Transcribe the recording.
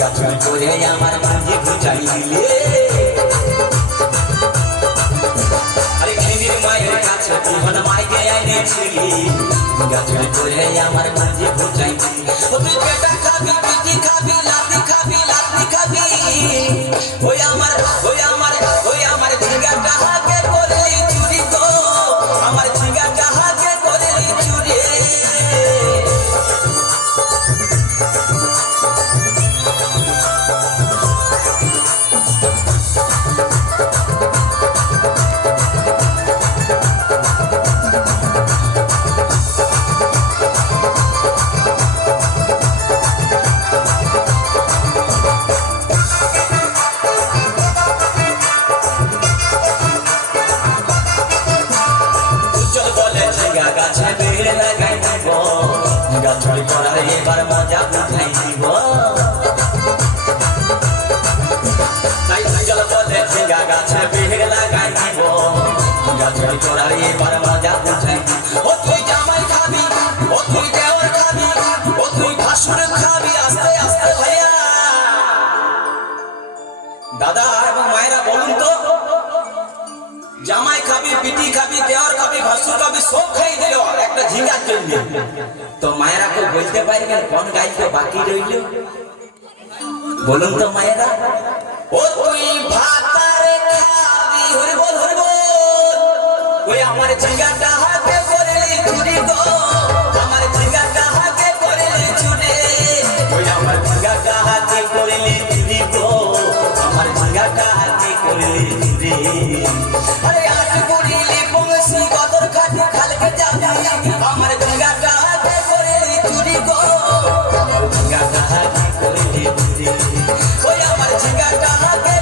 গাছুর করে আমার মাঝে ঘুচাই দিলে আরে খিদির মায়ের কাছে তুহন মাইকে এনেছিলি গাছুর করে আমার মাঝে ঘুচাই দিলি তুই পেটা খাবি পিটি খাবি লাতি খাবি লাতি খাবি ওই আমার ঝিঙ্গা কাহাকে করলি চুরি গো আমার ঝিঙ্গা কাহাকে করলি চুরি গাছে বেড়ে লাগাই দিব গাছড়ি করার এবার মজা উঠাই দিব তাই চল বলে ঝিঙ্গা গাছে বেড়ে লাগাই দিব গাছড়ি করার এবার মজা উঠাই দিব ও তুই জামাই খাবি ও তুই দেওয়ার খাবি ও তুই ভাসুর খাবি আস্তে আস্তে ভাইয়া দাদা এবং মায়েরা বলুন তো জামাই খাবি পিটি খাবি দেওয়ার খাবি ভাসুর খাবি সব খাই দিল একটা ঝিঙ্গার জন্য তো মায়েরা কেউ বলতে পারবেন কোন গাইতে বাকি রইল বলুন তো মায়েরা ও তুই ভাতারে খাবি হরি বল ওই আমার ঝিঙ্গাটা হাতে করলি চুরি গো আমার ঝিঙ্গাটা হাতে করলি চুরি ওই আমার ঝিঙ্গাটা হাতে করলি চুরি গো আমার ঝিঙ্গাটা হাতে করলি চুরি আরে আজ করিলি বংশী কদর খাটি খালকে যাবি আমার ঝিঙ্গাটা হাতে করলি চুরি গো আমার ঝিঙ্গাটা হাতে করলি চুরি ওই আমার ঝিঙ্গাটা হাতে